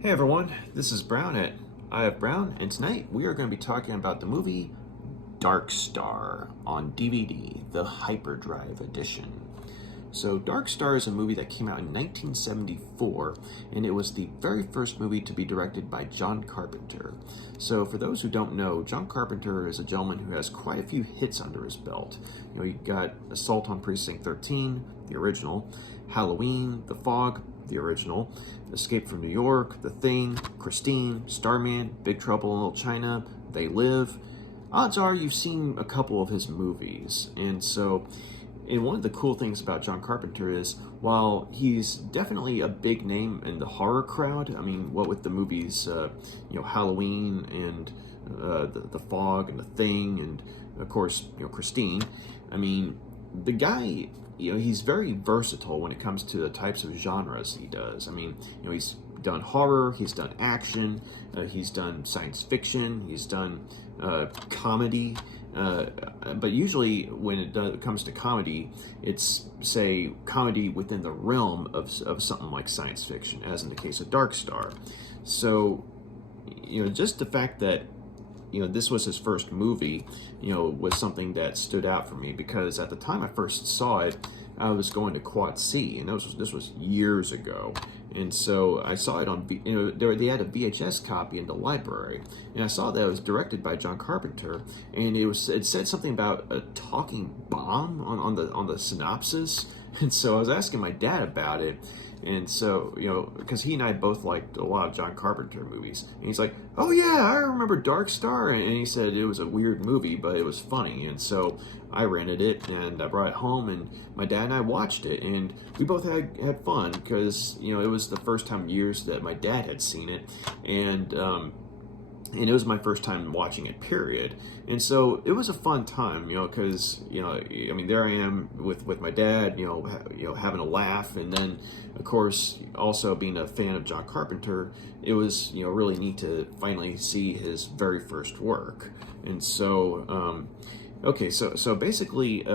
Hey everyone, this is Brown at I Have Brown, and tonight we are going to be talking about the movie Dark Star on DVD, the Hyperdrive edition. So, Dark Star is a movie that came out in 1974, and it was the very first movie to be directed by John Carpenter. So, for those who don't know, John Carpenter is a gentleman who has quite a few hits under his belt. You got Assault on Precinct 13, the original, Halloween, The Fog, the original, Escape from New York, The Thing, Christine, Starman, Big Trouble in Little China, They Live. Odds are you've seen a couple of his movies, and one of the cool things about John Carpenter is, while he's definitely a big name in the horror crowd, I mean, what with the movies, Halloween and the Fog and The Thing, and of course, Christine. I mean, the guy, he's very versatile when it comes to the types of genres he does. I mean, he's done horror, he's done action, he's done science fiction, he's done comedy. But usually when it comes to comedy, it's, say, comedy within the realm of something like science fiction, as in the case of Dark Star. So, just the fact that, this was his first movie, was something that stood out for me, because at the time I first saw it, I was going to Quad C, and this was years ago. And so I saw it on, they had a VHS copy in the library, and I saw that it was directed by John Carpenter, and it said something about a talking bomb on the synopsis, and so I was asking my dad about it, and so, because he and I both liked a lot of John Carpenter movies, and he's like, "Oh yeah, I remember Dark Star," and he said it was a weird movie, but it was funny, and so I rented it, and I brought it home, and my dad and I watched it, and we both had fun, because, it was the first time in years that my dad had seen it, and it was my first time watching it, period. And so it was a fun time, because, I mean, there I am with my dad, having a laugh. And then, of course, also being a fan of John Carpenter, it was, really neat to finally see his very first work. And so, so basically,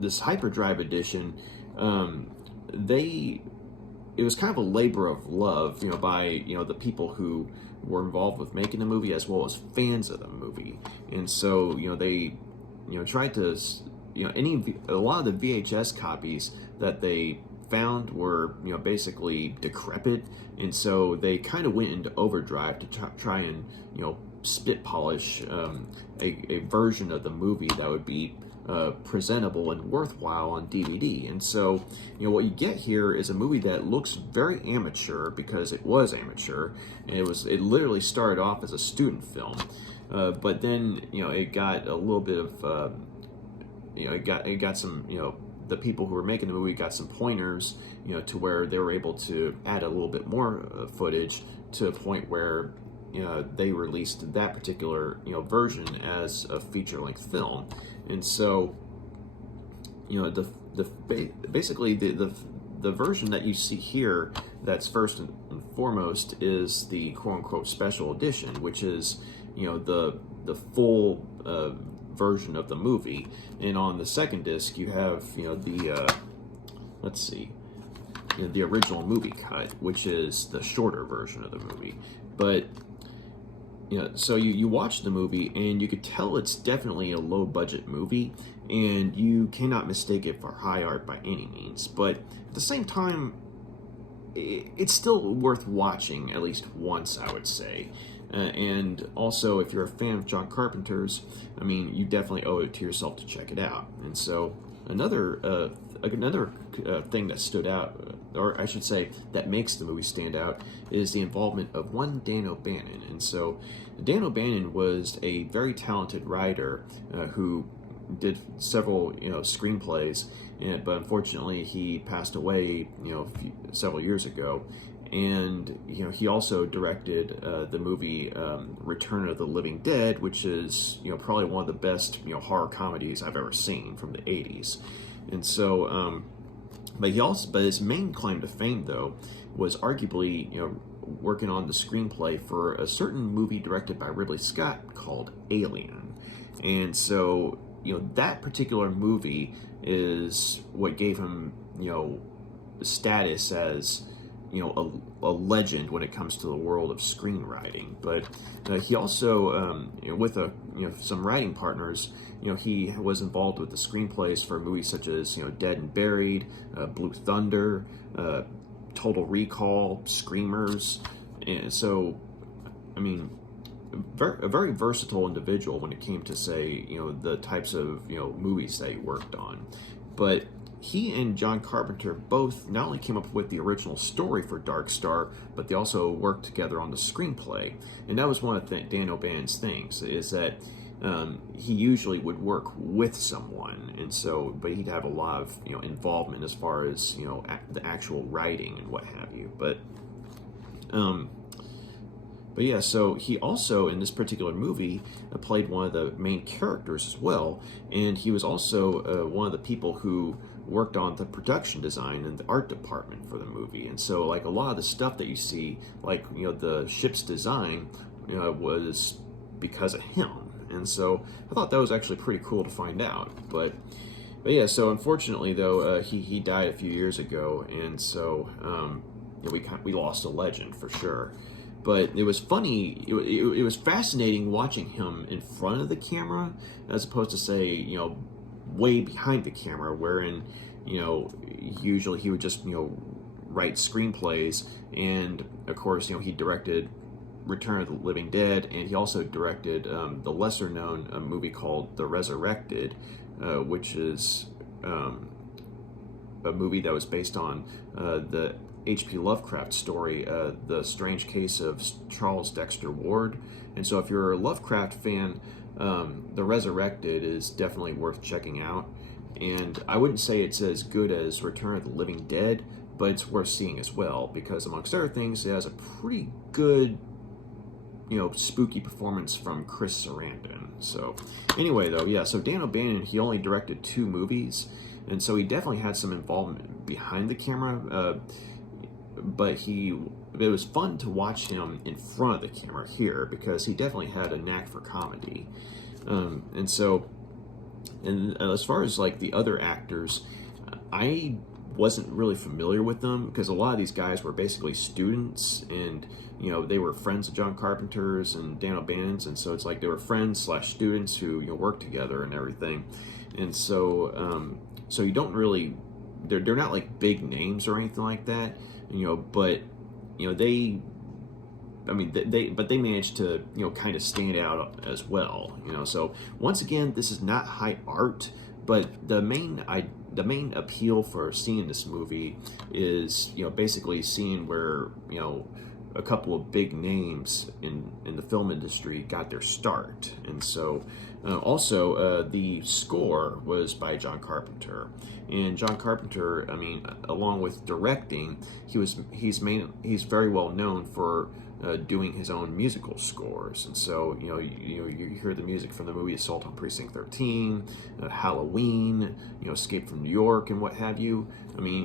this Hyperdrive edition, it was kind of a labor of love, by, the people who were involved with making the movie, as well as fans of the movie. And so, they, tried to, a lot of the VHS copies that they found were, basically decrepit. And so they kind of went into overdrive to try and, spit polish a version of the movie that would be presentable and worthwhile on DVD. And so, what you get here is a movie that looks very amateur, because it was amateur, and it literally started off as a student film, but then, it got a little bit of, it got some, the people who were making the movie got some pointers, to where they were able to add a little bit more footage, to a point where, they released that particular, version as a feature-length film. And so, basically the version that you see here, that's first and foremost, is the quote-unquote special edition, which is, the full version of the movie. And on the second disc, you have, the original movie cut, which is the shorter version of the movie. But so you watch the movie, and you could tell it's definitely a low-budget movie, and you cannot mistake it for high art by any means. But at the same time, it's still worth watching at least once, I would say. And also, if you're a fan of John Carpenter's, I mean, you definitely owe it to yourself to check it out. And so, another thing that stood out, or I should say, that makes the movie stand out, is the involvement of one Dan O'Bannon. And so, Dan O'Bannon was a very talented writer who did several, screenplays, but unfortunately he passed away, several years ago. And he also directed the movie Return of the Living Dead, which is probably one of the best horror comedies I've ever seen from the '80s. And so, but his main claim to fame, though, was arguably working on the screenplay for a certain movie directed by Ridley Scott called Alien. And so, that particular movie is what gave him status as a legend when it comes to the world of screenwriting. But he also, with some writing partners, he was involved with the screenplays for movies such as Dead and Buried, Blue Thunder, Total Recall, Screamers, and so I mean, a very versatile individual when it came to say the types of movies that he worked on. But he and John Carpenter both not only came up with the original story for Dark Star, but they also worked together on the screenplay. And that was one of Dan O'Bannon's things, is that he usually would work with someone, and so, but he'd have a lot of involvement as far as the actual writing and what have you. But yeah, so he also, in this particular movie, played one of the main characters as well, and he was also one of the people who worked on the production design and the art department for the movie. And so, like, a lot of the stuff that you see, like, the ship's design, was because of him. And so I thought that was actually pretty cool to find out. But yeah, so unfortunately, though, he died a few years ago, and so we lost a legend for sure. But it was funny, it was fascinating watching him in front of the camera, as opposed to, say, way behind the camera, wherein, usually he would just, write screenplays, and, of course, he directed Return of the Living Dead, and he also directed the lesser-known movie called The Resurrected, which is a movie that was based on the H.P. Lovecraft story, The Strange Case of Charles Dexter Ward. And so if you're a Lovecraft fan, The Resurrected is definitely worth checking out. And I wouldn't say it's as good as Return of the Living Dead, but it's worth seeing as well, because amongst other things, it has a pretty good spooky performance from Chris Sarandon. So anyway, though, yeah, so Dan O'Bannon, he only directed 2 movies, and so he definitely had some involvement behind the camera, but it was fun to watch him in front of the camera here, because he definitely had a knack for comedy. And as far as like the other actors, I wasn't really familiar with them, because a lot of these guys were basically students, and they were friends of John Carpenter's and Dan O'Bannon's, and so it's like they were friends / students who worked together and everything. And so so you don't really, they're not like big names or anything like that, but they managed to kind of stand out as well. So once again, this is not high art, but the main appeal for seeing this movie is basically seeing where a couple of big names in the film industry got their start. And so also the score was by John Carpenter. And John Carpenter, along with directing, he's very well known for doing his own musical scores. And so you hear the music from the movie Assault on Precinct 13, Halloween, Escape from New York, and what have you.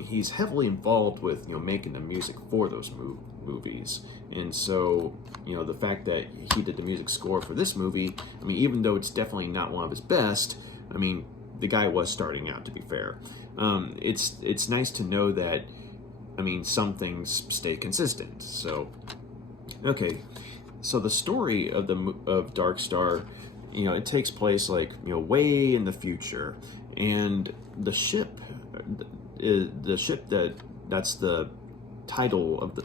He's heavily involved with making the music for those movies. And so the fact that he did the music score for this movie, even though it's definitely not one of his best, the guy was starting out, to be fair. It's nice to know that some things stay consistent. So okay, so the story of Dark Star, it takes place like way in the future, and the ship that's the title of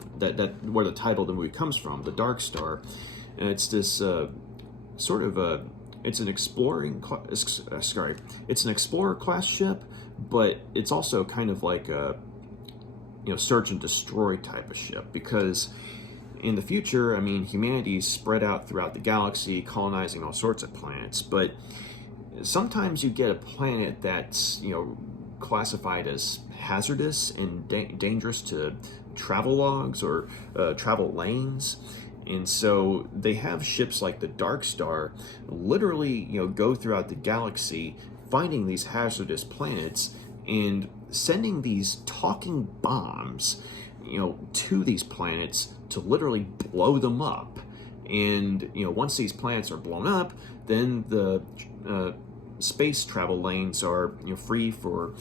where the title of the movie comes from, the Dark Star, and it's this it's an explorer class ship, but it's also kind of like a search and destroy type of ship, because in the future, humanity's spread out throughout the galaxy, colonizing all sorts of planets, but sometimes you get a planet that's, classified as hazardous and dangerous to travel logs or travel lanes. And so they have ships like the Dark Star literally, go throughout the galaxy, finding these hazardous planets and sending these talking bombs, to these planets to literally blow them up. And once these planets are blown up, then the space travel lanes are free for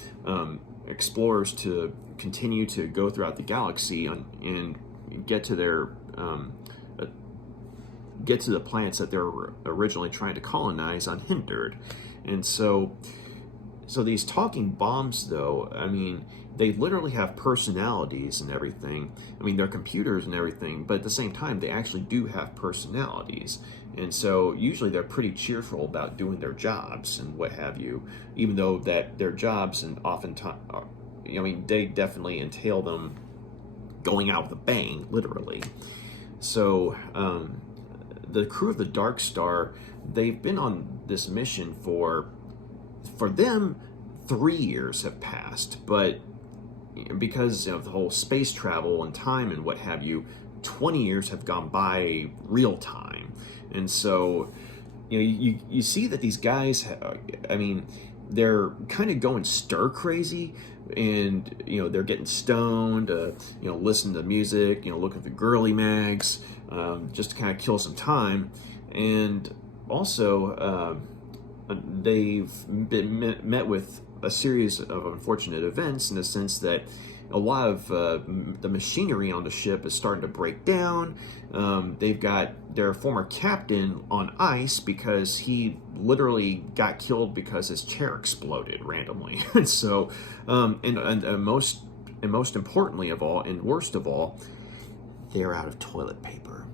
explorers to continue to go throughout the galaxy and get to their get to the planets that they're originally trying to colonize unhindered. And so these talking bombs, though, I mean, they literally have personalities and everything. I mean, they're computers and everything, but at the same time, they actually do have personalities. And so usually they're pretty cheerful about doing their jobs and what have you, even though that their jobs and oftentimes, I mean, they definitely entail them going out with a bang, literally. So the crew of the Dark Star, they've been on this mission for them, 3 years have passed, but because of the whole space travel and time and what have you, 20 years have gone by real time. And so, you see that these guys, I mean, they're kind of going stir crazy, and they're getting stoned, listening to music, looking at the girly mags, just to kind of kill some time. And also, they've been met with a series of unfortunate events, in the sense that a lot of the machinery on the ship is starting to break down. They've got their former captain on ice because he literally got killed because his chair exploded randomly. And so, and most importantly of all, and worst of all, they're out of toilet paper.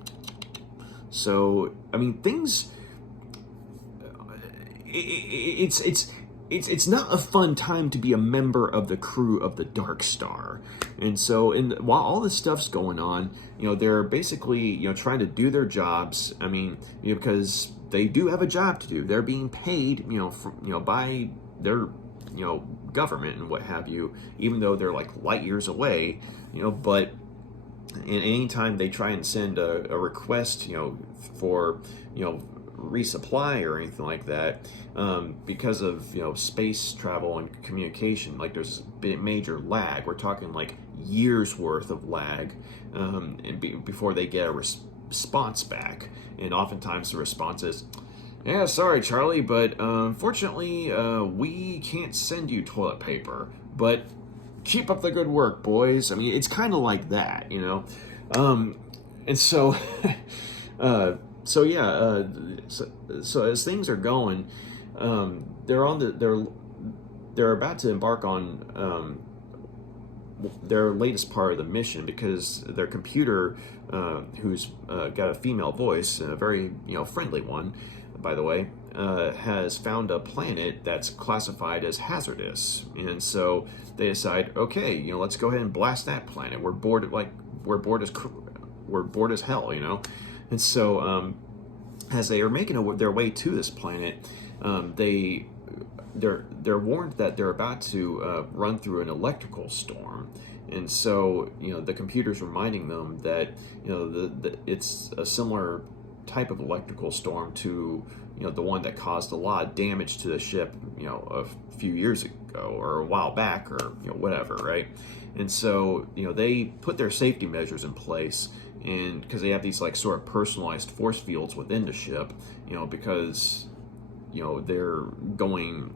So, I mean, things. It's not a fun time to be a member of the crew of the Dark Star. And so, while all this stuff's going on, they're basically, trying to do their jobs. I mean, because they do have a job to do. They're being paid, by their, government and what have you, even though they're like light years away, but any time they try and send a request, for, resupply or anything like that, because of space travel and communication, like there's a major lag. We're talking like years worth of lag, before they get a response back. And oftentimes the response is, "Yeah, sorry, Charlie, but unfortunately, we can't send you toilet paper, but keep up the good work, boys." I mean, it's kind of like that, and so so as things are going, they're about to embark on their latest part of the mission, because their computer, who's got a female voice, a very friendly one, by the way, has found a planet that's classified as hazardous. And so they decide, okay, let's go ahead and blast that planet. We're bored as hell, And so, as they are making their way to this planet, they're warned that they're about to run through an electrical storm. And so, the computer's reminding them that it's a similar type of electrical storm to the one that caused a lot of damage to the ship a few years ago, or a while back, or whatever, right? And so they put their safety measures in place. And because they have these like sort of personalized force fields within the ship, because they're going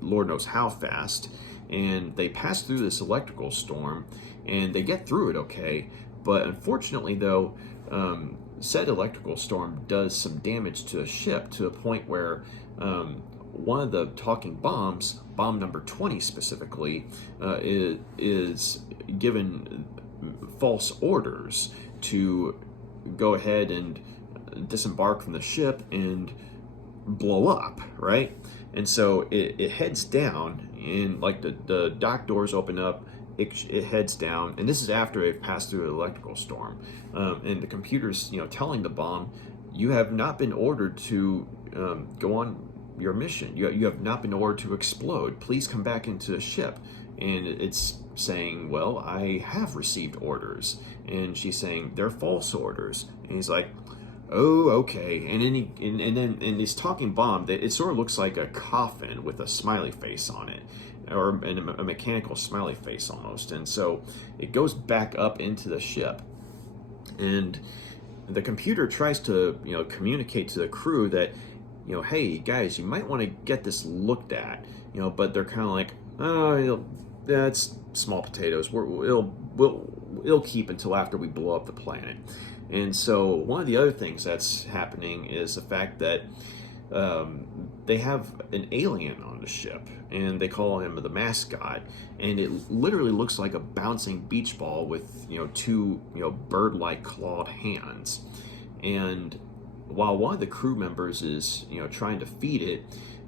Lord knows how fast, and they pass through this electrical storm, and they get through it okay. But unfortunately, though, said electrical storm does some damage to the ship, to a point where one of the talking bombs, bomb number 20 specifically, is given false orders to go ahead and disembark from the ship and blow up, right? And so it heads down, and like the dock doors open up, it heads down, and this is after they've passed through an electrical storm, and the computer's telling the bomb, you have not been ordered to go on your mission. You have not been ordered to explode. Please come back into the ship. And it's saying, well, I have received orders. And she's saying, they're false orders. And he's like, oh, okay. And then in this talking bomb, it sort of looks like a coffin with a smiley face on it, or a mechanical smiley face almost. And so it goes back up into the ship. And the computer tries to, communicate to the crew that, hey, guys, you might want to get this looked at, but they're kind of like, oh, that's small potatoes. It'll keep until after we blow up the planet. And so one of the other things that's happening is the fact that they have an alien on the ship, and they call him the mascot, and it literally looks like a bouncing beach ball with two bird-like clawed hands. And while one of the crew members is trying to feed it,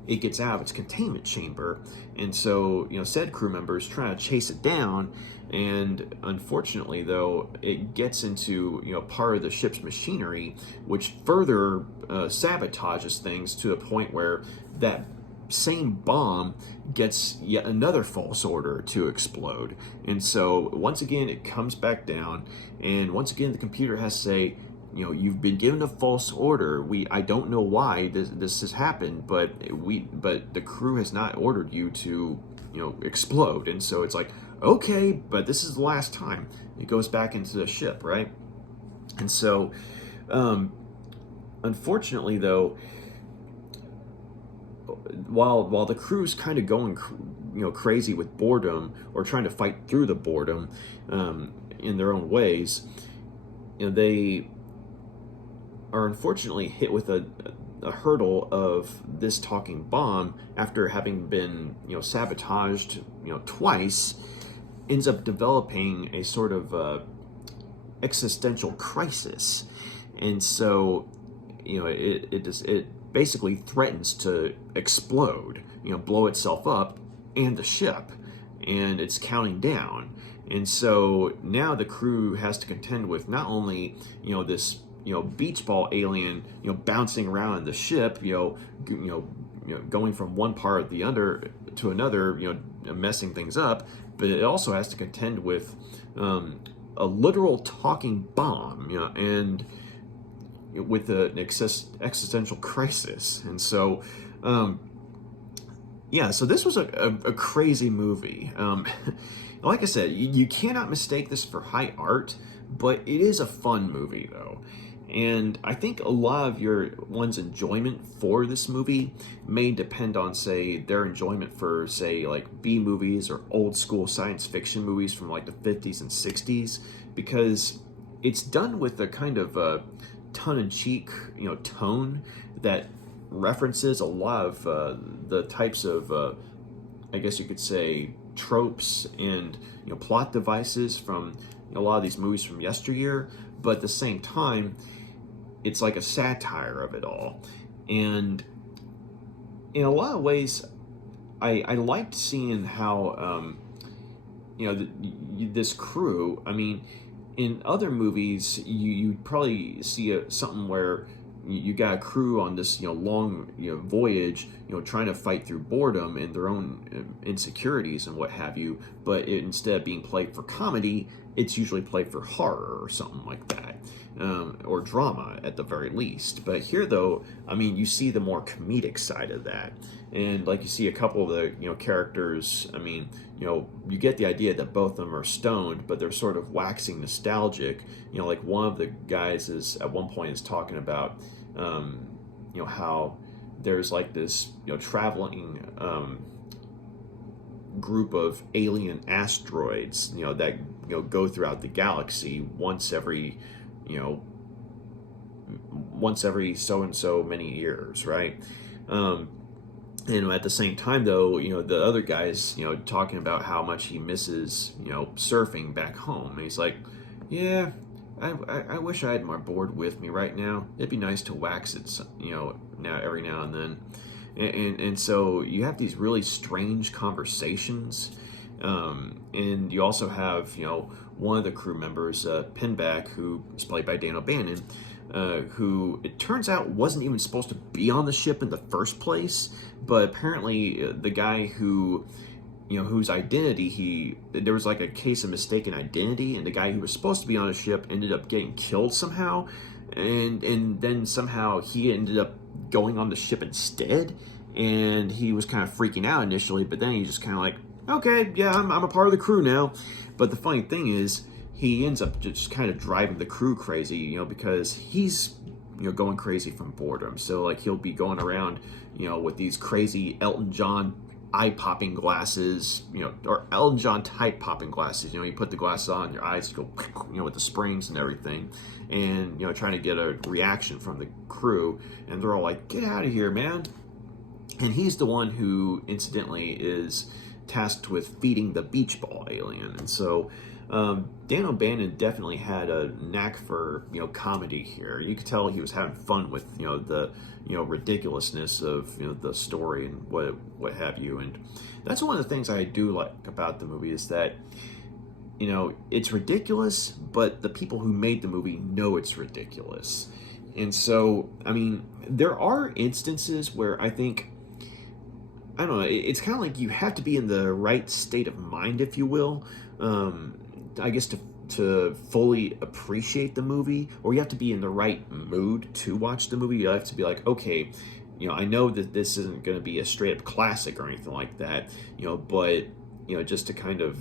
it gets out of its containment chamber, and so said crew member is trying to chase it down, and unfortunately though it gets into part of the ship's machinery, which further sabotages things to a point where that same bomb gets yet another false order to explode. And so once again it comes back down, and once again the computer has to say, you've been given a false order. I don't know why this has happened, but the crew has not ordered you to, explode. And so it's like, okay, but this is the last time. It goes back into the ship, right? And so, unfortunately, though, while the crew's kind of going, crazy with boredom, or trying to fight through the boredom, in their own ways, they are unfortunately hit with a hurdle of this talking bomb after having been sabotaged twice. Ends up developing a sort of existential crisis, and so it basically threatens to explode, blow itself up and the ship, and it's counting down. And so now the crew has to contend with not only this beach ball alien bouncing around in the ship, going from one part of the other to another, messing things up, but it also has to contend with a literal talking bomb, and with an existential crisis. And so so this was a crazy movie. Like I said, you cannot mistake this for high art, but it is a fun movie though. And I think a lot of one's enjoyment for this movie may depend on, say, their enjoyment for, say, like B movies or old school science fiction movies from like the 50s and 60s, because it's done with a kind of tongue-in-cheek, tone that references a lot of the types of, I guess you could say, tropes and plot devices from a lot of these movies from yesteryear, but at the same time, it's like a satire of it all. And in a lot of ways, I liked seeing how, this crew, I mean, in other movies, you probably see something where you got a crew on this, long, voyage, trying to fight through boredom and their own insecurities and what have you. But instead of being played for comedy, it's usually played for horror or something like that, or drama at the very least. But here, though, I mean, you see the more comedic side of that, and like you see a couple of the characters. I mean, you get the idea that both of them are stoned, but they're sort of waxing nostalgic. Like one of the guys is at one point is talking about, how there's like this, traveling group of alien asteroids, that go throughout the galaxy once every so and so many years, right? And at the same time, though, the other guy's, talking about how much he misses, surfing back home. And he's like, yeah, I wish I had my board with me right now. It'd be nice to wax it, now every now and then. And so you have these really strange conversations. And you also have, one of the crew members, Pinback, who is played by O Bannon, who it turns out wasn't even supposed to be on the ship in the first place, but apparently the guy who, whose identity there was like a case of mistaken identity, and the guy who was supposed to be on the ship ended up getting killed somehow, and then somehow he ended up going on the ship instead, and he was kind of freaking out initially, but then he just kind of like, okay, yeah, I'm a part of the crew now. But the funny thing is, he ends up just kind of driving the crew crazy, because he's, going crazy from boredom. So like he'll be going around, with these crazy Elton John, eye-popping glasses, or Elton John type popping glasses. You put the glasses on, your eyes go, with the springs and everything, and trying to get a reaction from the crew, and they're all like, "Get out of here, man!" And he's the one who, incidentally, is tasked with feeding the beach ball alien. And so Dan O'Bannon definitely had a knack for comedy here. You could tell he was having fun with the ridiculousness of the story and what have you. And that's one of the things I do like about the movie, is that it's ridiculous, but the people who made the movie know it's ridiculous. And so, I mean, there are instances where I think, I don't know, it's kind of like you have to be in the right state of mind, if you will, I guess, to fully appreciate the movie, or you have to be in the right mood to watch the movie. You have to be like, okay, I know that this isn't going to be a straight up classic or anything like that, but, just to kind of,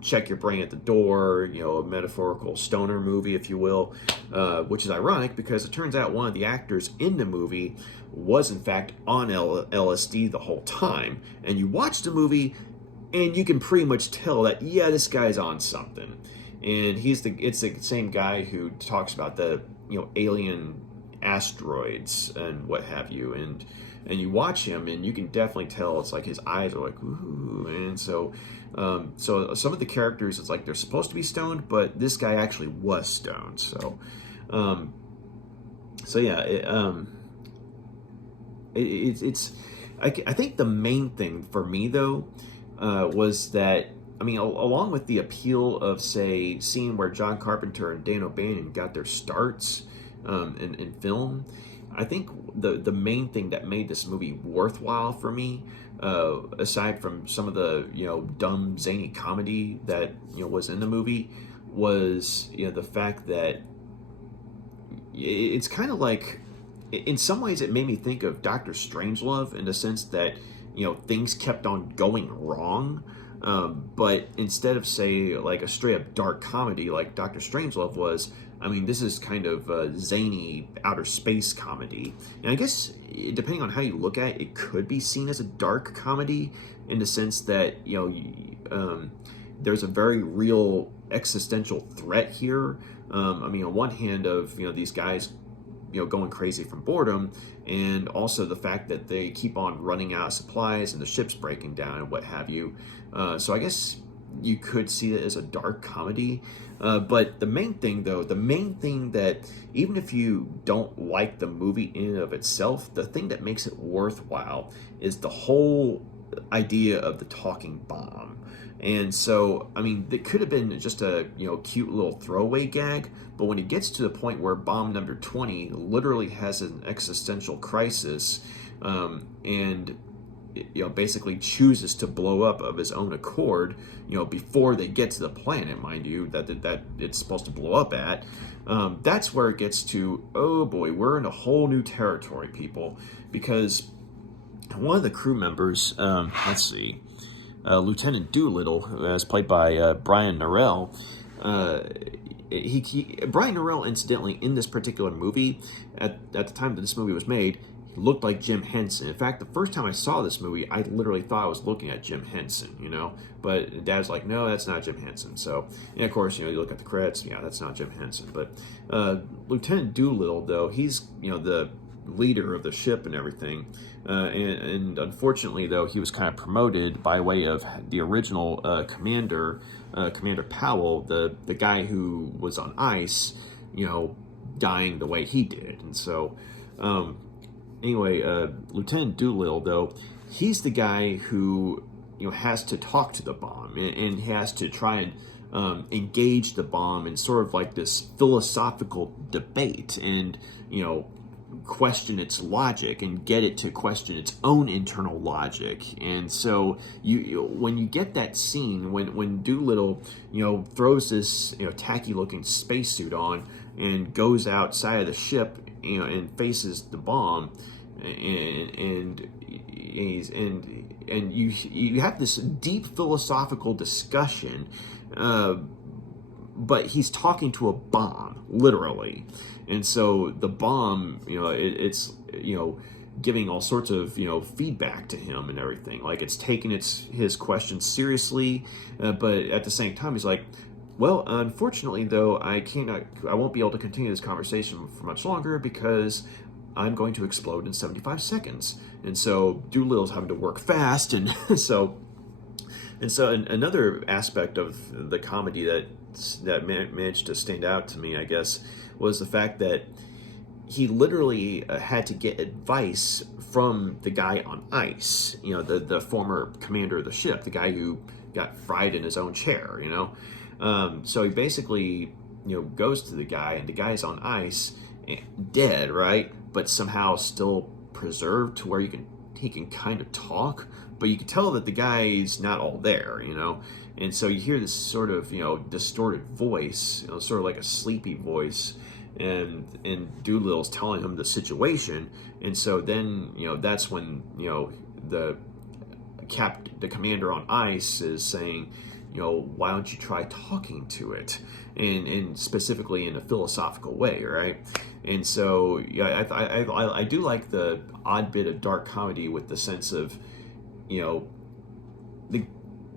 check your brain at the door, a metaphorical stoner movie, if you will, which is ironic because it turns out one of the actors in the movie was in fact on LSD the whole time. And you watch the movie and you can pretty much tell that, yeah, this guy's on something. And it's the same guy who talks about the, alien asteroids and what have you. And you watch him and you can definitely tell it's like his eyes are like, ooh. And so some of the characters, it's like they're supposed to be stoned, but this guy actually was stoned. So yeah, I think the main thing for me though was that, I mean, along with the appeal of, say, seeing where John Carpenter and Dan O'Bannon got their starts in film, I think the main thing that made this movie worthwhile for me, aside from some of the dumb zany comedy that was in the movie, was the fact that it's kind of like, in some ways it made me think of Dr. Strangelove, in the sense that things kept on going wrong, but instead of, say, like a straight up dark comedy like Dr. Strangelove was, I mean, this is kind of a zany outer space comedy. And I guess, depending on how you look at it, it could be seen as a dark comedy, in the sense that, there's a very real existential threat here. I mean, on one hand of, these guys, going crazy from boredom, and also the fact that they keep on running out of supplies and the ship's breaking down and what have you. So I guess you could see it as a dark comedy. But the main thing that, even if you don't like the movie in and of itself, the thing that makes it worthwhile is the whole idea of the talking bomb. And so, I mean, it could have been just a cute little throwaway gag, but when it gets to the point where bomb number 20 literally has an existential crisis, and basically chooses to blow up of his own accord, before they get to the planet, mind you, that it's supposed to blow up at, that's where it gets to, oh boy, we're in a whole new territory, people, because one of the crew members, let's see, Lieutenant Doolittle, as played by Brian Narelle, Brian Narelle, incidentally, in this particular movie, at the time that this movie was made, he looked like Jim Henson. In fact, the first time I saw this movie, I literally thought I was looking at Jim Henson, But Dad's like, no, that's not Jim Henson. So, and of course, you look at the credits, yeah, that's not Jim Henson. But Lieutenant Doolittle, though, he's, the leader of the ship and everything. And unfortunately, though, he was kind of promoted by way of the original commander, Commander Powell, the guy who was on ice, dying the way he did. And so, anyway, Lieutenant Doolittle, though, he's the guy who, has to talk to the bomb, and he has to try and engage the bomb in sort of like this philosophical debate, and, question its logic and get it to question its own internal logic. And so when you get that scene when Doolittle throws this tacky looking spacesuit on and goes outside of the ship and faces the bomb, and you have this deep philosophical discussion, but he's talking to a bomb, literally. And so the bomb, it's giving all sorts of feedback to him and everything. Like it's taking his questions seriously, but at the same time he's like, well, unfortunately though, I won't be able to continue this conversation for much longer because I'm going to explode in 75 seconds. And so Doolittle's having to work fast, and so another aspect of the comedy that managed to stand out to me, I guess, was the fact that he literally had to get advice from the guy on ice, the former commander of the ship, the guy who got fried in his own chair, So he basically, goes to the guy, and the guy's on ice, dead, right? But somehow still preserved to where he can kind of talk, but you can tell that the guy's not all there, And so you hear this sort of, distorted voice, sort of like a sleepy voice, and Doolittle's telling him the situation, and so then that's when the commander on ice is saying, why don't you try talking to it, and specifically in a philosophical way, right? And so I do like the odd bit of dark comedy with the sense of the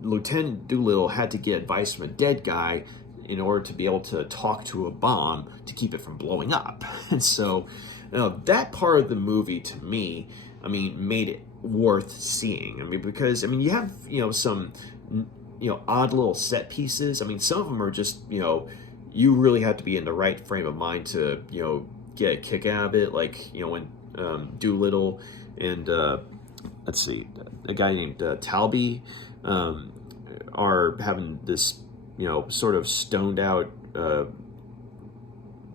Lieutenant Doolittle had to get advice from a dead guy in order to be able to talk to a bomb to keep it from blowing up. And so that part of the movie, to me, made it worth seeing. Because you have some odd little set pieces. Some of them are just you really have to be in the right frame of mind to get a kick out of it. Like when Doolittle and let's see, a guy named Tolby are having this sort of stoned out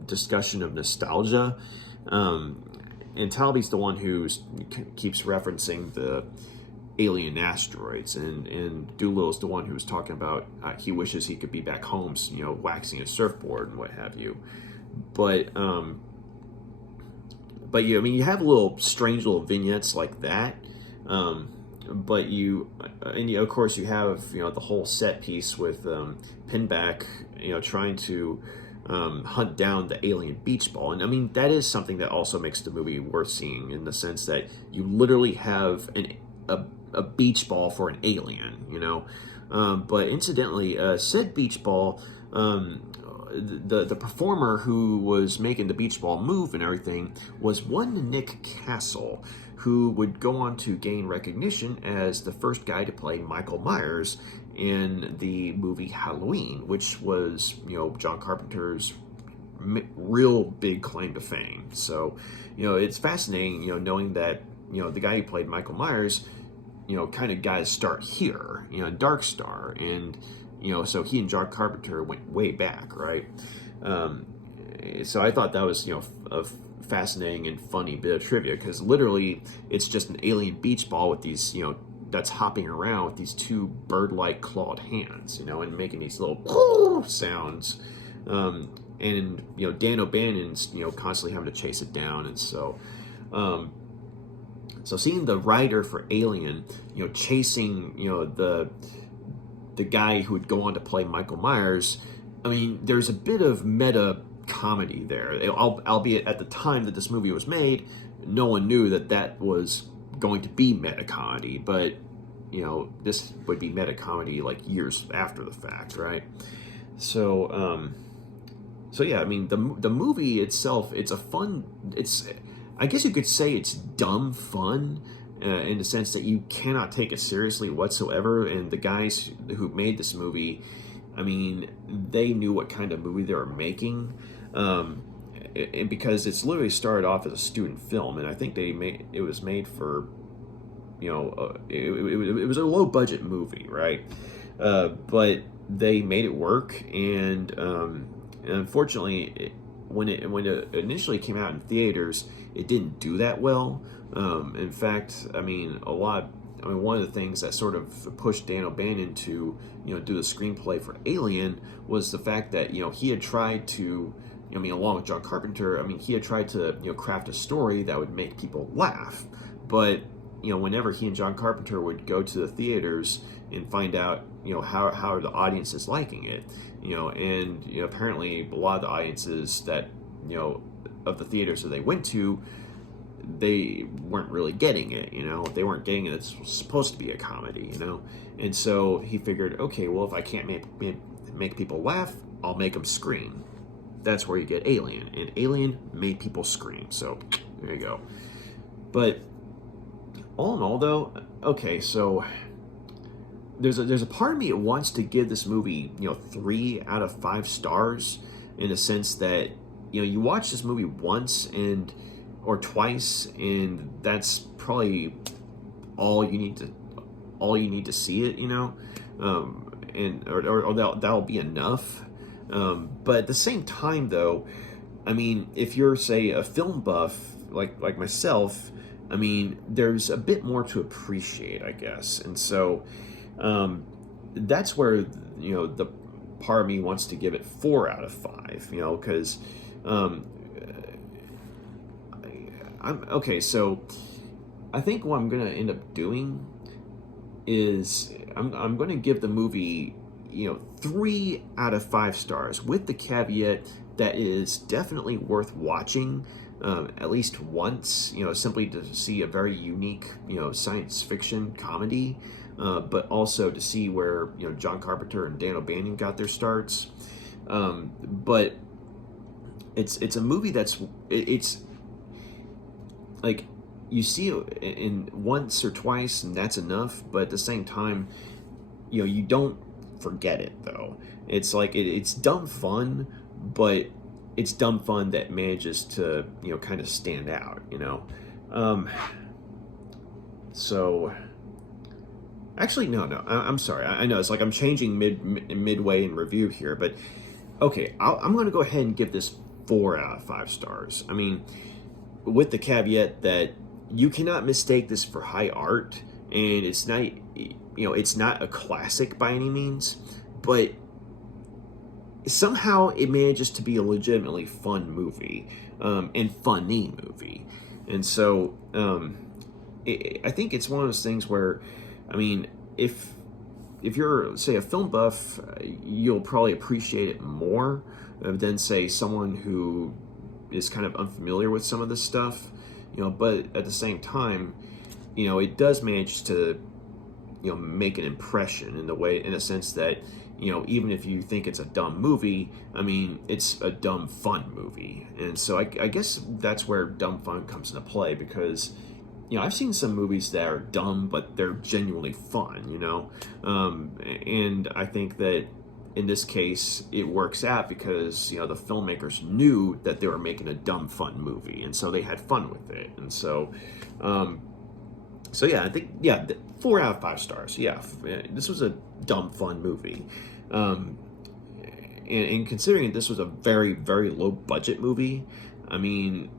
discussion of nostalgia, and Talby's the one who keeps referencing the alien asteroids, and Doolittle's the one who's talking about he wishes he could be back home, waxing a surfboard and what have you. But you have little strange little vignettes like that. But of course you have the whole set piece with Pinback trying to hunt down the alien beach ball, and that is something that also makes the movie worth seeing, in the sense that you literally have a beach ball for an alien, but incidentally, said beach ball, the performer who was making the beach ball move and everything was one Nick Castle, who would go on to gain recognition as the first guy to play Michael Myers in the movie Halloween, which was, John Carpenter's real big claim to fame. So, it's fascinating, knowing that, the guy who played Michael Myers, kind of got his start here, in Dark Star, and, so he and John Carpenter went way back, right? So I thought that was, a fascinating and funny bit of trivia, because literally it's just an alien beach ball with these, that's hopping around with these two bird-like clawed hands, and making these little sounds. And, Dan O'Bannon's, constantly having to chase it down. And so, so seeing the writer for Alien, chasing, the guy who would go on to play Michael Myers, there's a bit of meta comedy there, albeit at the time that this movie was made, no one knew that was going to be meta comedy, but this would be meta comedy like years after the fact, right? So yeah, the movie itself, I guess you could say it's dumb fun, in the sense that you cannot take it seriously whatsoever, and the guys who made this movie, they knew what kind of movie they were making, and because it's literally started off as a student film, and I think it was made for, it was a low budget movie, right? But they made it work, and unfortunately, when it initially came out in theaters, it didn't do that well. In fact, one of the things that sort of pushed Dan O'Bannon to, do the screenplay for Alien was the fact that, he had tried to, along with John Carpenter, he had tried to, craft a story that would make people laugh. But, whenever he and John Carpenter would go to the theaters and find out, how the audience is liking it, and, apparently a lot of the audiences that, of the theaters that they went to they weren't really getting it, they weren't getting it. It's supposed to be a comedy, and so he figured, okay, well, if I can't make people laugh, I'll make them scream. That's where you get Alien, and Alien made people scream, so there you go. But all in all, though, okay, so there's a part of me that wants to give this movie 3 out of 5 stars, in a sense that you watch this movie once or twice, and that's probably all you need to see it, and or that'll be enough. But at the same time, though, I mean, if you're, say, a film buff like myself, I mean, there's a bit more to appreciate, I guess, and so that's where the part of me wants to give it 4 out of 5, because I'm okay. So I think what I'm gonna end up doing is I'm going to give the movie 3 out of 5 stars, with the caveat that it is definitely worth watching at least once, simply to see a very unique science fiction comedy, but also to see where John Carpenter and Dan O'Bannon got their starts. But it's a movie it's like, you see it in once or twice, and that's enough. But at the same time, you don't forget it, though. It's like it's dumb fun, but it's dumb fun that manages to kind of stand out. So actually, no, I'm sorry. I know it's like I'm changing midway in review here, but okay, I'm going to go ahead and give this 4 out of 5 stars. I mean, with the caveat that you cannot mistake this for high art, and it's not, it's not a classic by any means, but somehow it manages to be a legitimately fun movie, and funny movie. And so I think it's one of those things where, I mean, if you're, say, a film buff, you'll probably appreciate it more than, say, someone who is kind of unfamiliar with some of this stuff, but at the same time, it does manage to, make an impression in a sense that, even if you think it's a dumb movie, I mean, it's a dumb fun movie. And so I guess that's where dumb fun comes into play, because, I've seen some movies that are dumb, but they're genuinely fun, and I think that in this case, it works out because, the filmmakers knew that they were making a dumb, fun movie, and so they had fun with it. And so, yeah, I think, 4 out of 5 stars. Yeah, this was a dumb, fun movie. And considering this was a very, very low-budget movie, I mean,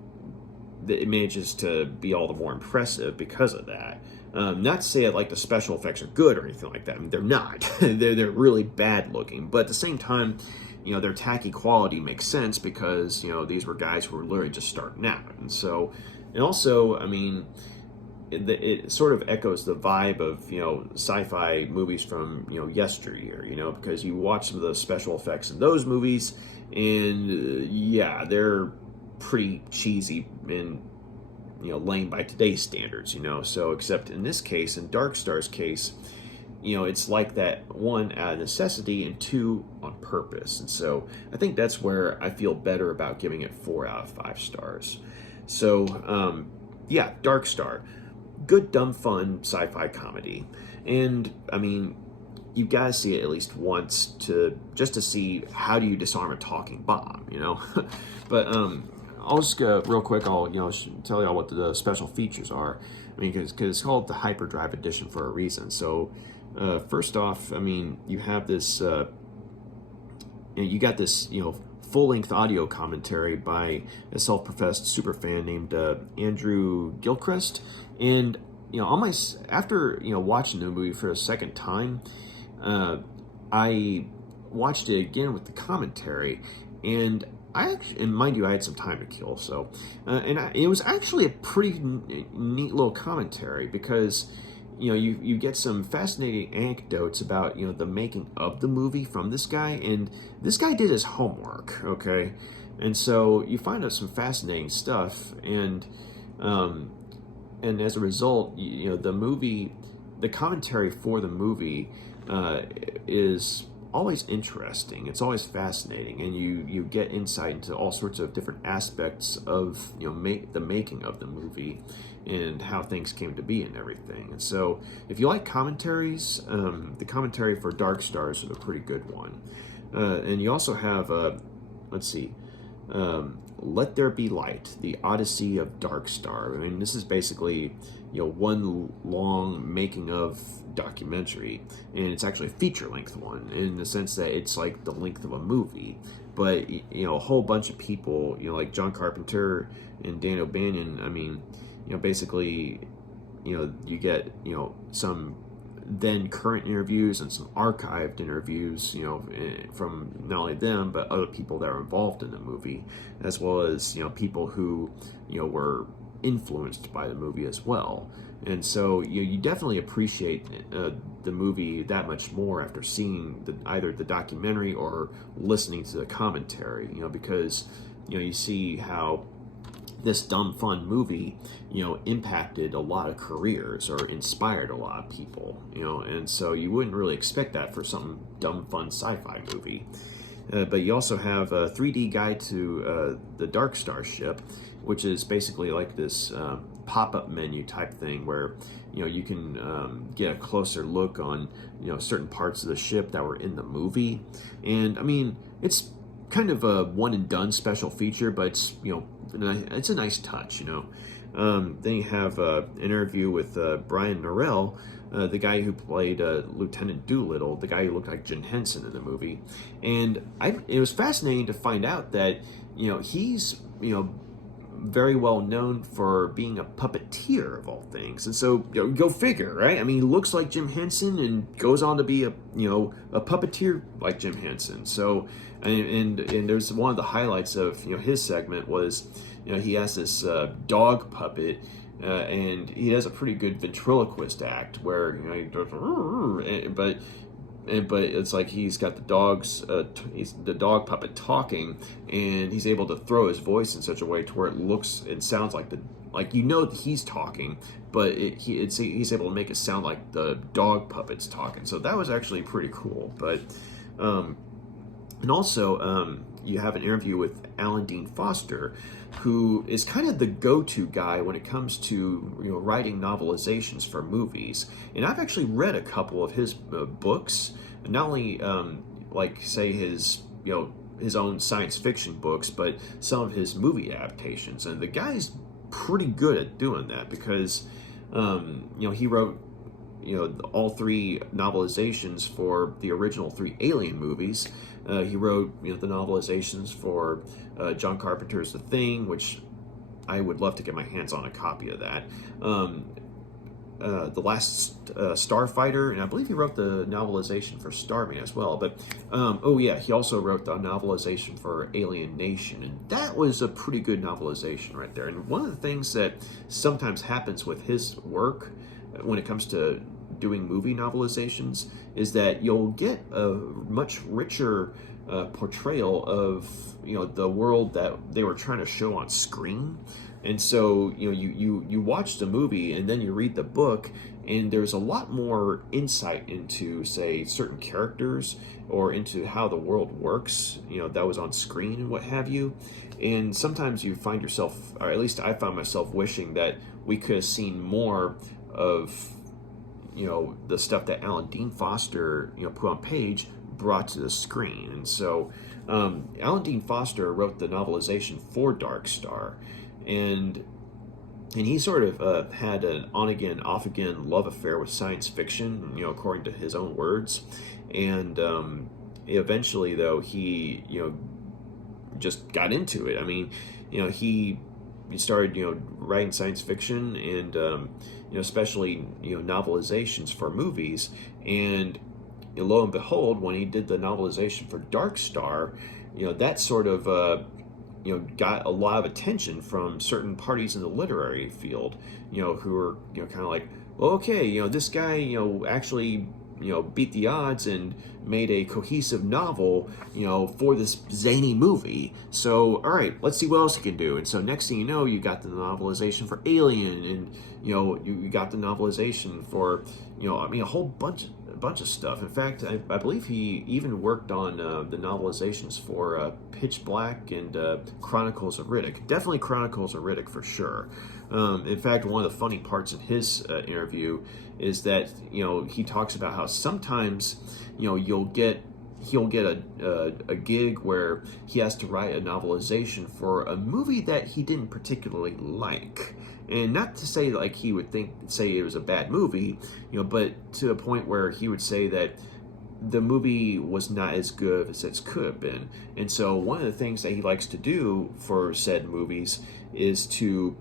it manages to be all the more impressive because of that. Not to say that, like, the special effects are good or anything like that. I mean, they're not. they're really bad looking. But at the same time, their tacky quality makes sense because, these were guys who were literally just starting out. And so, and also, I mean, it sort of echoes the vibe of, sci-fi movies from, yesteryear, because you watch some of the special effects in those movies, and yeah, they're pretty cheesy and lame by today's standards, so except in this case, in Dark Star's case, it's like that, 1, out of necessity, and 2, on purpose. And so I think that's where I feel better about giving it 4 out of 5 stars. So yeah, Dark Star, good dumb fun sci-fi comedy, and I mean, you gotta see it at least once just to see how do you disarm a talking bomb, but I'll just go real quick. I'll tell y'all what the special features are. I mean, because it's called the Hyperdrive edition for a reason. So first off, I mean, you have this, you got this full-length audio commentary by a self-professed superfan named Andrew Gilchrist, and after watching the movie for a second time, I watched it again with the commentary, and and mind you, I had some time to kill, so it was actually a pretty neat little commentary, because you get some fascinating anecdotes about the making of the movie from this guy, and this guy did his homework, okay, and so you find out some fascinating stuff, and And as a result, the commentary for the movie is always interesting. It's always fascinating, and you get insight into all sorts of different aspects of the making of the movie and how things came to be and everything. And so, if you like commentaries, the commentary for Dark Stars is a pretty good one. And you also have let's see. Let There Be Light, The Odyssey of Dark Star. I mean, this is basically, one long making of documentary, and it's actually a feature-length one in the sense that it's like the length of a movie. But, a whole bunch of people, like John Carpenter and O Bannon, I mean, basically, you get, some then current interviews and some archived interviews, from not only them but other people that were involved in the movie, as well as people who were influenced by the movie as well. And so you definitely appreciate the movie that much more after seeing either the documentary or listening to the commentary, because you see how this dumb fun movie impacted a lot of careers or inspired a lot of people, and so you wouldn't really expect that for some dumb fun sci-fi movie. But you also have a 3D guide to the Dark Star ship, which is basically like this pop-up menu type thing where you can get a closer look on certain parts of the ship that were in the movie. And I mean, it's kind of a one and done special feature, but it's a nice touch. Then you have an interview with Brian Narelle, the guy who played Lieutenant Doolittle, the guy who looked like Jim Henson in the movie. And it was fascinating to find out that he's very well known for being a puppeteer of all things. And so go figure, right? I mean, he looks like Jim Henson and goes on to be a puppeteer like Jim Henson. So and there's one of the highlights of his segment was he has this dog puppet, and he has a pretty good ventriloquist act where he does, but it's like he's got the the dog puppet talking, and he's able to throw his voice in such a way to where it looks and sounds like that he's talking, but he's able to make it sound like the dog puppet's talking. So that was actually pretty cool. But and also you have an interview with Alan Dean Foster, who is kind of the go-to guy when it comes to writing novelizations for movies. And I've actually read a couple of his books, not only like say his his own science fiction books, but some of his movie adaptations. And the guy's pretty good at doing that because he wrote all three novelizations for the original three Alien movies. He wrote the novelizations for John Carpenter's The Thing, which I would love to get my hands on a copy of that. The Last Starfighter, and I believe he wrote the novelization for Starman as well. But he also wrote the novelization for Alien Nation, and that was a pretty good novelization right there. And one of the things that sometimes happens with his work when it comes to doing movie novelizations is that you'll get a much richer portrayal of the world that they were trying to show on screen. And so you watch the movie and then you read the book, and there's a lot more insight into, say, certain characters or into how the world works that was on screen and what have you. And sometimes you find yourself, or at least I found myself, wishing that we could have seen more of the stuff that Alan Dean Foster put on page brought to the screen. And so Alan Dean Foster wrote the novelization for Dark Star, and he sort of had an on-again, off-again love affair with science fiction, according to his own words. And eventually, though, he just got into it. I mean, he started writing science fiction and especially novelizations for movies. And lo and behold, when he did the novelization for Dark Star, that sort of got a lot of attention from certain parties in the literary field, who were kind of like, well, okay, this guy actually beat the odds and made a cohesive novel, for this zany movie. So, all right, let's see what else he can do. And so next thing you know, you got the novelization for Alien, and you got the novelization for a whole bunch of stuff. In fact, I believe he even worked on the novelizations for Pitch Black and Chronicles of Riddick. Definitely Chronicles of Riddick for sure. In fact, one of the funny parts in his interview is that he talks about how sometimes he'll get a gig where he has to write a novelization for a movie that he didn't particularly like. And not to say like he would say it was a bad movie, but to a point where he would say that the movie was not as good as it could have been. And so one of the things that he likes to do for said movies is to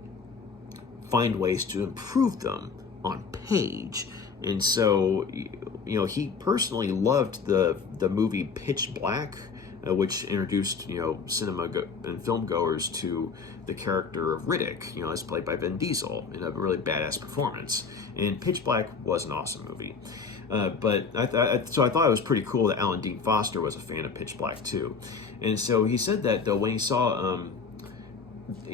find ways to improve them on page. And so, he personally loved the movie Pitch Black, which introduced, cinema and film goers to the character of Riddick, as played by Vin Diesel in a really badass performance. And Pitch Black was an awesome movie. But I thought it was pretty cool that Alan Dean Foster was a fan of Pitch Black too. And so he said that though when he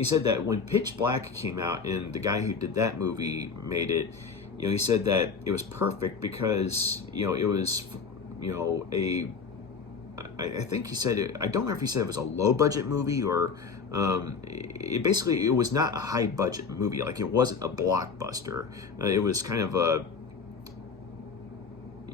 said that when Pitch Black came out and the guy who did that movie made it, he said that it was perfect because it was I think he said it, I don't remember if he said it was a low budget movie or it was not a high budget movie. Like it wasn't a blockbuster. It was kind of a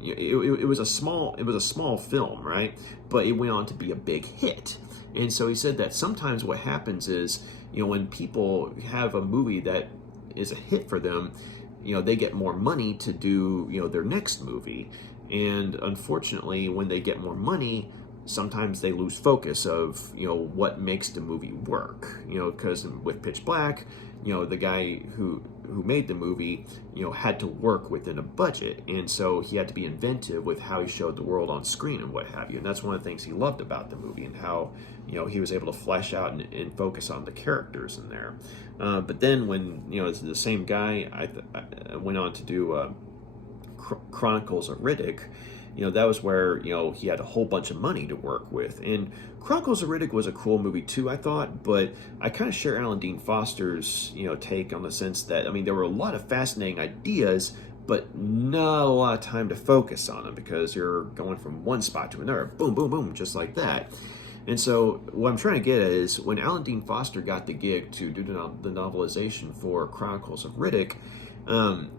it was a small film, right? But it went on to be a big hit. And so he said that sometimes what happens is, when people have a movie that is a hit for them, they get more money to do, their next movie. And unfortunately, when they get more money, sometimes they lose focus of, what makes the movie work. Because with Pitch Black, the guy who made the movie, had to work within a budget. And so he had to be inventive with how he showed the world on screen and what have you. And that's one of the things he loved about the movie and how, he was able to flesh out and focus on the characters in there. But then when, the same guy I went on to do Chronicles of Riddick, that was where, he had a whole bunch of money to work with. And Chronicles of Riddick was a cool movie too, I thought, but I kind of share Alan Dean Foster's, take on the sense that, there were a lot of fascinating ideas, but not a lot of time to focus on them because you're going from one spot to another, boom, boom, boom, just like that. And so what I'm trying to get at is when Alan Dean Foster got the gig to do the novelization for Chronicles of Riddick,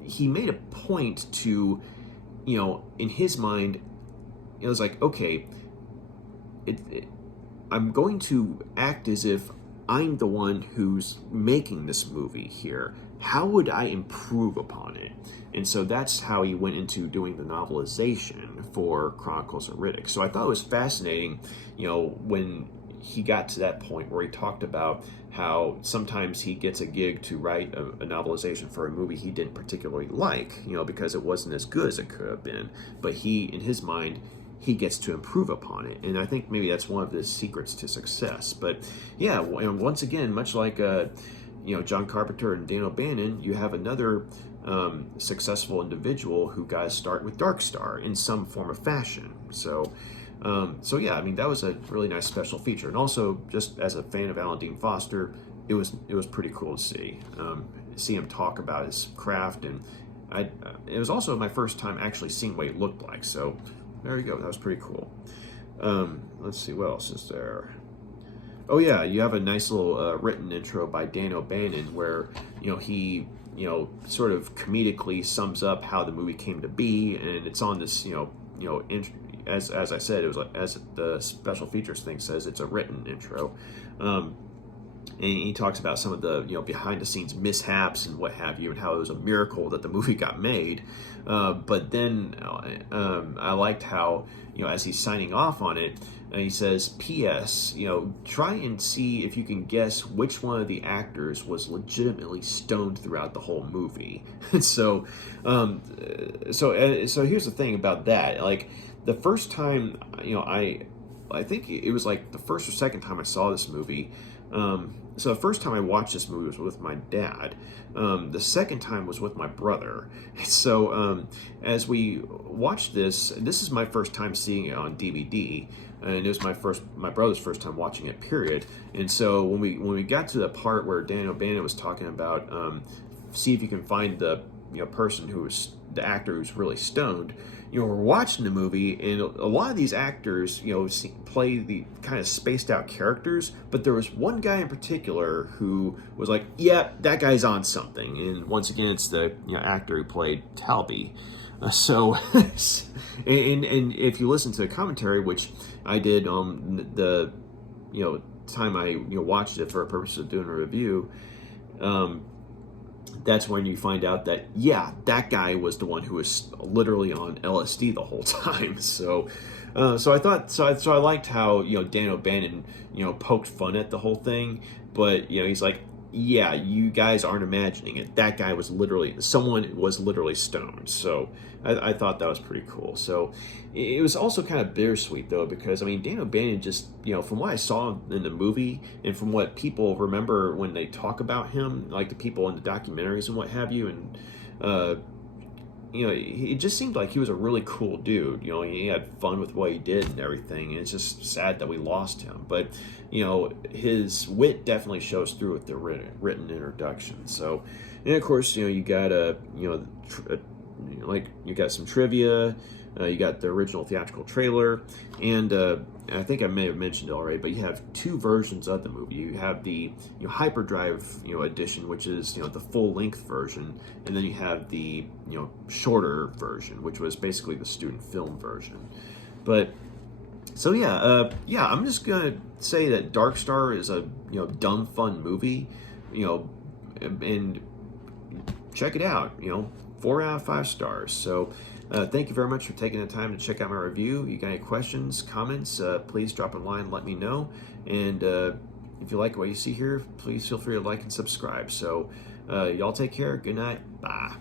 he made a point to, in his mind, it was like, okay, I'm going to act as if I'm the one who's making this movie here. How would I improve upon it? And so that's how he went into doing the novelization for Chronicles of Riddick. So I thought it was fascinating, when he got to that point where he talked about how sometimes he gets a gig to write a novelization for a movie he didn't particularly like, because it wasn't as good as it could have been. But he, in his mind, he gets to improve upon it. And I think maybe that's one of the secrets to success. But yeah, once again, much like John Carpenter and Dan O'Bannon, you have another successful individual who got to start with Dark Star in some form of fashion. So yeah, that was a really nice special feature. And also, just as a fan of Alan Dean Foster, it was pretty cool to see him talk about his craft. And it was also my first time actually seeing what he looked like. So there you go. That was pretty cool. Let's see, what else is there? Oh yeah, you have a nice little written intro by Dan O'Bannon where, he, sort of comedically sums up how the movie came to be, and it's on this, as I said, it was as the special features thing says, it's a written intro. And he talks about some of the behind the scenes mishaps and what have you, and how it was a miracle that the movie got made. But then I liked how as he's signing off on it, he says, "P.S. Try and see if you can guess which one of the actors was legitimately stoned throughout the whole movie." So here's the thing about that. Like the first time I I think it was like the first or second time I saw this movie. So the first time I watched this movie was with my dad. The second time was with my brother. So as we watched this is my first time seeing it on DVD, and it was my brother's first time watching it. Period. And so when we got to the part where Daniel Bannon was talking about see if you can find the person who was the actor who's really stoned. We're watching the movie, and a lot of these actors, play the kind of spaced out characters, but there was one guy in particular who was like, yeah, that guy's on something. And once again, it's the actor who played Tolby. So, and if you listen to the commentary, which I did on the time I watched it for a purpose of doing a review, that's when you find out that, yeah, that guy was the one who was literally on LSD the whole time. So I liked how Daniel Bannon poked fun at the whole thing, but he's like, yeah, you guys aren't imagining it. That guy was someone was literally stoned. So I thought that was pretty cool. So it was also kind of bittersweet though, because Daniel Bannon just, from what I saw in the movie and from what people remember when they talk about him, like the people in the documentaries and what have you, and it just seemed like he was a really cool dude. He had fun with what he did and everything, and it's just sad that we lost him. But his wit definitely shows through with the written introduction. So, and of course, you got you got some trivia. You got the original theatrical trailer, and I think I may have mentioned it already, but you have two versions of the movie. You have the Hyperdrive edition, which is the full-length version, and then you have the shorter version, which was basically the student film version. But so I'm just gonna say that Dark Star is a dumb fun movie, and check it out. 4 out of 5 stars. So. Thank you very much for taking the time to check out my review. You got any questions, comments, please drop a line, let me know. And if you like what you see here, please feel free to like and subscribe. So y'all take care. Good night. Bye.